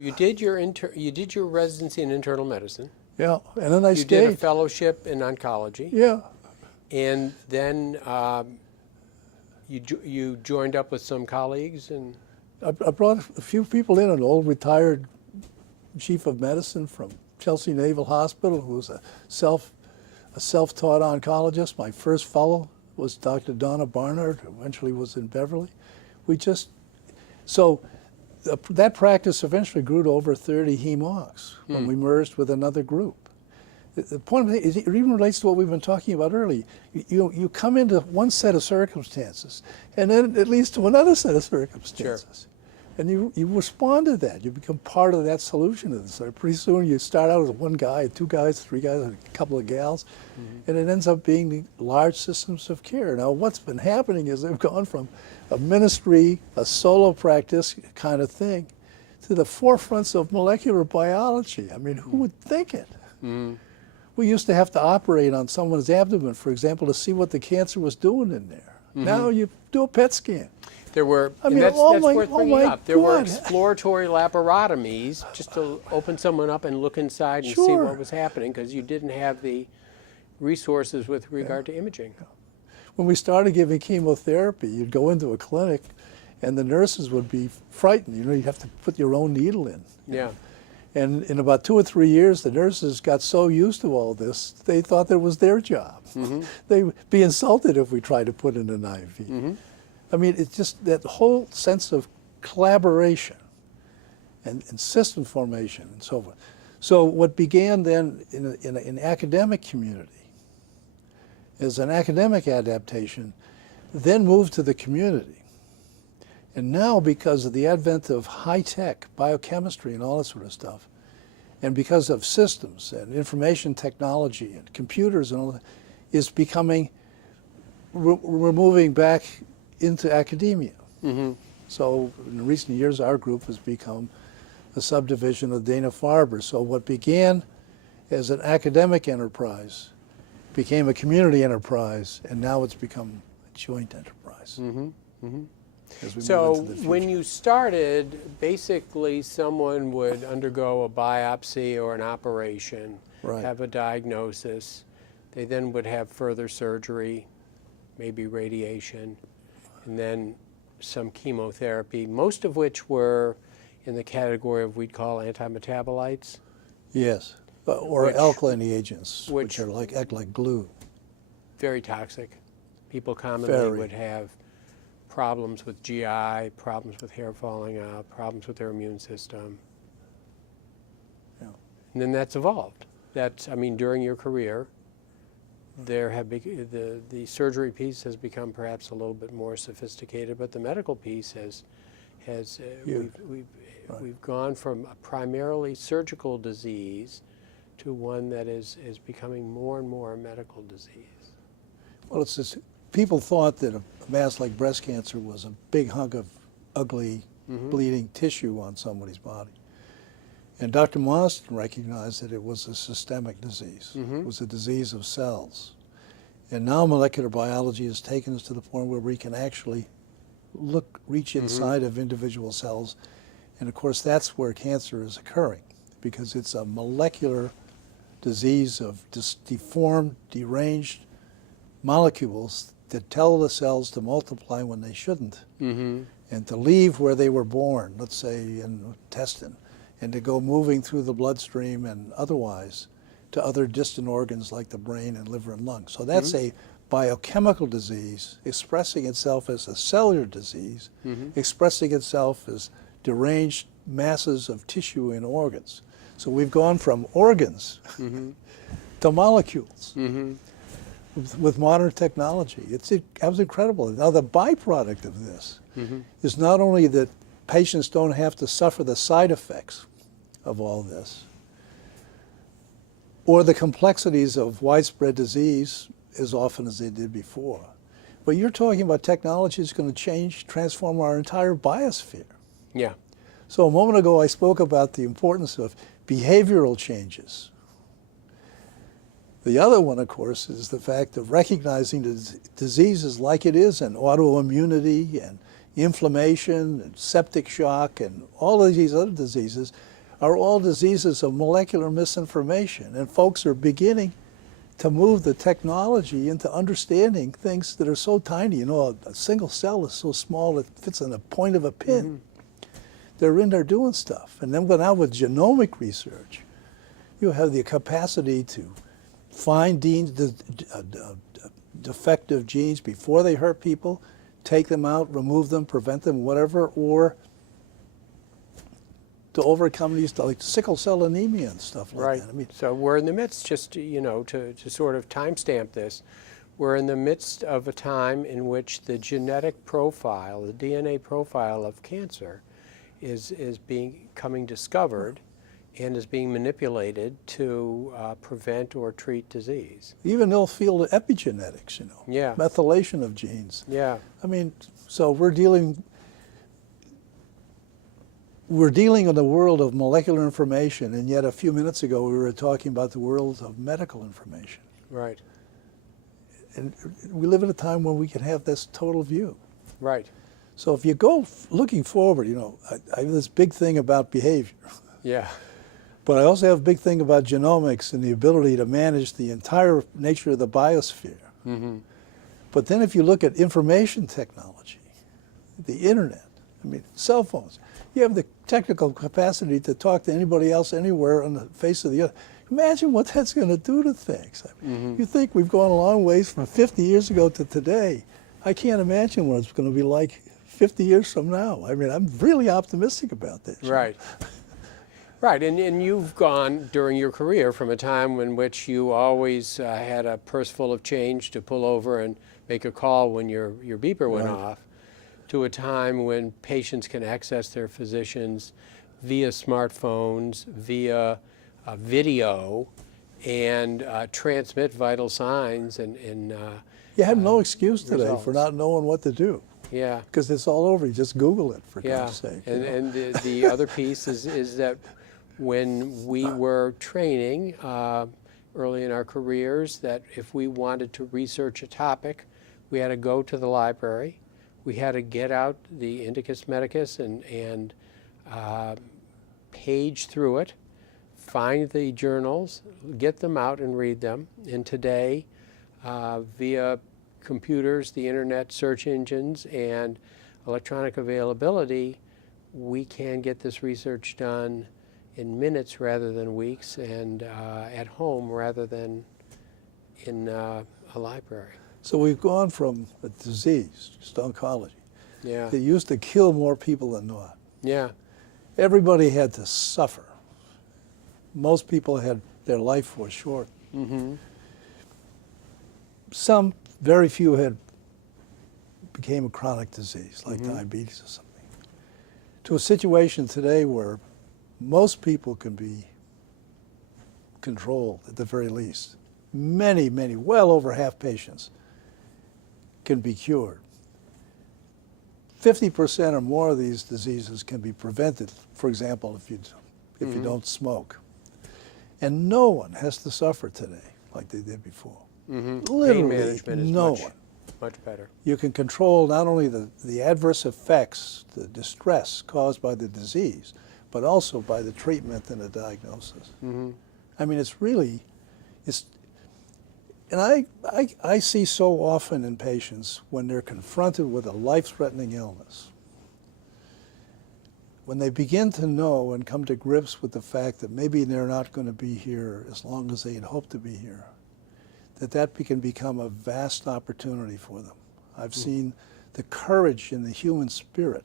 You did your residency in internal medicine. Yeah, and then I You stayed. did a fellowship in oncology. Yeah, And then you joined up with some colleagues and. I brought a few people in, an old retired chief of medicine from Chelsea Naval Hospital who was a self-taught oncologist. My first fellow was Dr. Donna Barnard, who eventually was in Beverly. That practice eventually grew to over 30 hem-oncs when we merged with another group. The point of it is, it even relates to what we've been talking about earlier. You come into one set of circumstances, and then it leads to another set of circumstances. Sure. And you respond to that. You become part of that solution. So pretty soon you start out as one guy, two guys, three guys, and a couple of gals, and it ends up being the large systems of care. Now what's been happening is they've gone from a ministry, a solo practice kind of thing, to the forefronts of molecular biology. I mean, who would think it? We used to have to operate on someone's abdomen, for example, to see what the cancer was doing in there. Now you do a PET scan. There were, I mean, that's worth bringing up. There were God. exploratory laparotomies just to open someone up and look inside and see what was happening, because you didn't have the resources with regard to imaging. When we started giving chemotherapy, you'd go into a clinic and the nurses would be frightened. You know, you'd have to put your own needle in. Yeah. And in about 2 or 3 years, the nurses got so used to all this, they thought that was their job. They would be insulted if we tried to put in an IV. I mean, it's just that whole sense of collaboration and system formation and so forth. So what began then in an academic community as an academic adaptation then moved to the community. And now, because of the advent of high-tech biochemistry and all that sort of stuff, and because of systems and information technology and computers and all that, is becoming, we're moving back into academia. So in recent years, our group has become a subdivision of Dana-Farber. So what began as an academic enterprise became a community enterprise, and now it's become a joint enterprise. So when you started, basically someone would undergo a biopsy or an operation, have a diagnosis. They then would have further surgery, maybe radiation, and then some chemotherapy, most of which were in the category of we'd call antimetabolites. Yes, or alkaline agents, which are act like glue. Very toxic. People commonly would have problems with GI, problems with hair falling out, problems with their immune system. Yeah. And then that's evolved. That's, I mean, during your career, there have the surgery piece has become perhaps a little bit more sophisticated, but the medical piece we've gone from a primarily surgical disease to one that is becoming more and more a medical disease. Well, it's just, people thought that a mass like breast cancer was a big hunk of ugly, bleeding tissue on somebody's body. And Dr. Marston recognized that it was a systemic disease. It was a disease of cells. And now molecular biology has taken us to the point where we can actually reach inside of individual cells. And of course, that's where cancer is occurring, because it's a molecular disease of deformed, deranged molecules that tell the cells to multiply when they shouldn't, and to leave where they were born, let's say in the intestine, and to go moving through the bloodstream and otherwise to other distant organs like the brain and liver and lungs. So that's a biochemical disease expressing itself as a cellular disease, expressing itself as deranged masses of tissue and organs. So we've gone from organs to molecules. With modern technology. That was incredible. Now the byproduct of this is not only that patients don't have to suffer the side effects of all this, or the complexities of widespread disease as often as they did before, but you're talking about technology that's going to transform our entire biosphere. Yeah. So a moment ago I spoke about the importance of behavioral changes. The other one, of course, is the fact of recognizing diseases like it is, and autoimmunity and inflammation and septic shock and all of these other diseases are all diseases of molecular misinformation. And folks are beginning to move the technology into understanding things that are so tiny. You know, a single cell is so small it fits in the point of a pin. Mm-hmm. They're in there doing stuff. And then now with genomic research, you have the capacity to find defective genes before they hurt people, take them out, remove them, prevent them, whatever, or to overcome these, like sickle cell anemia and stuff like right. that. I mean, so we're in the midst, just to sort of timestamp this, we're in the midst of a time in which the genetic profile, the DNA profile of cancer, is becoming discovered and is being manipulated to prevent or treat disease. Even they'll feel the epigenetics, Yeah. methylation of genes. Yeah. I mean, so we're dealing in the world of molecular information, and yet a few minutes ago we were talking about the world of medical information. Right. And we live in a time when we can have this total view. Right. So if you go looking forward, I have this big thing about behavior. Yeah. But I also have a big thing about genomics and the ability to manage the entire nature of the biosphere. Mm-hmm. But then if you look at information technology, the internet, I mean, cell phones, you have the technical capacity to talk to anybody else anywhere on the face of the earth. Imagine what that's going to do to things. I mean, mm-hmm. You think we've gone a long ways from 50 years ago to today. I can't imagine what it's going to be like 50 years from now. I mean, I'm really optimistic about this. Right. Right, and you've gone during your career from a time in which you always had a purse full of change to pull over and make a call when your beeper went off, to a time when patients can access their physicians via smartphones, via video, and transmit vital signs and you have no excuse today results. For not knowing what to do. Yeah. Because it's all over. You just Google it, for God's sake. And the other piece is that when we were training early in our careers, that if we wanted to research a topic, we had to go to the library. We had to get out the Indicus Medicus and page through it, find the journals, get them out and read them. And today, via computers, the internet, search engines, and electronic availability, we can get this research done in minutes rather than weeks, and at home rather than in a library. So we've gone from a disease, just oncology, Yeah. that used to kill more people than not. Yeah. Everybody had to suffer. Most people had their life was short. Mm-hmm. Some, very few became a chronic disease, like diabetes or something. To a situation today where most people can be controlled at the very least. Many, well over half patients can be cured. 50% or more of these diseases can be prevented, for example, if you don't smoke. And no one has to suffer today like they did before. Mm-hmm. Literally, Pain management is no one. Much better. You can control not only the adverse effects, the distress caused by the disease, but also by the treatment and the diagnosis. Mm-hmm. I mean, and I see so often in patients when they're confronted with a life-threatening illness, when they begin to know and come to grips with the fact that maybe they're not going to be here as long as they had hoped to be here, that can become a vast opportunity for them. I've seen the courage in the human spirit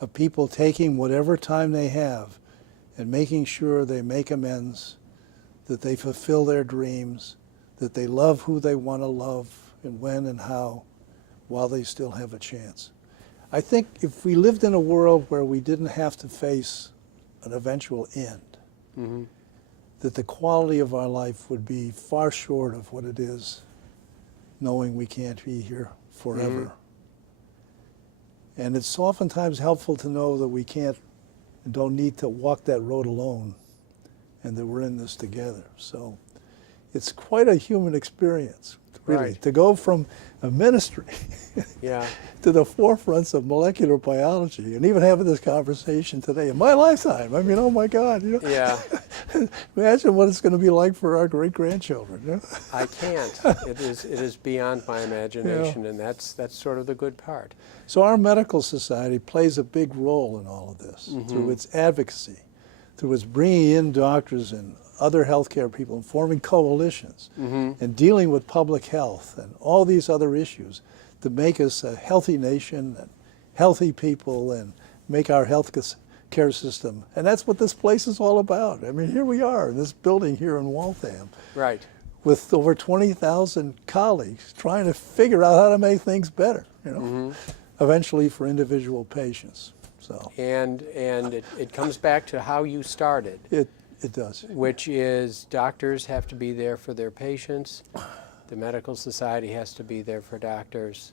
of people taking whatever time they have and making sure they make amends, that they fulfill their dreams, that they love who they want to love and when and how while they still have a chance. I think if we lived in a world where we didn't have to face an eventual end, that the quality of our life would be far short of what it is knowing we can't be here forever. And it's oftentimes helpful to know that we can't and don't need to walk that road alone and that we're in this together. So it's quite a human experience, really, Right. to go from a ministry Yeah. to the forefronts of molecular biology, and even having this conversation today in my lifetime. I mean, oh my God, you know. Yeah. Imagine what it's going to be like for our great-grandchildren. You know? I can't. It is beyond my imagination, and that's sort of the good part. So our medical society plays a big role in all of this through its advocacy, through its bringing in doctors and other healthcare people and forming coalitions and dealing with public health and all these other issues to make us a healthy nation and healthy people and make our health care system. And that's what this place is all about. I mean, here we are in this building here in Waltham. Right. With over 20,000 colleagues trying to figure out how to make things better, you know, eventually for individual patients. So And it comes back to how you started. it does. Which is doctors have to be there for their patients. The medical society has to be there for doctors.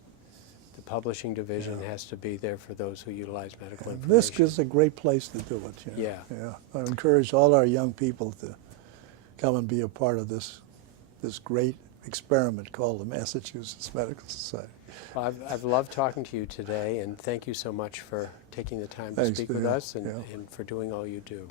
The publishing division has to be there for those who utilize medical information. This is a great place to do it. You know? Yeah. I encourage all our young people to come and be a part of this great experiment called the Massachusetts Medical Society. Well, I've loved talking to you today, and thank you so much for taking the time to Thanks, speak with yeah, us and, yeah. and for doing all you do.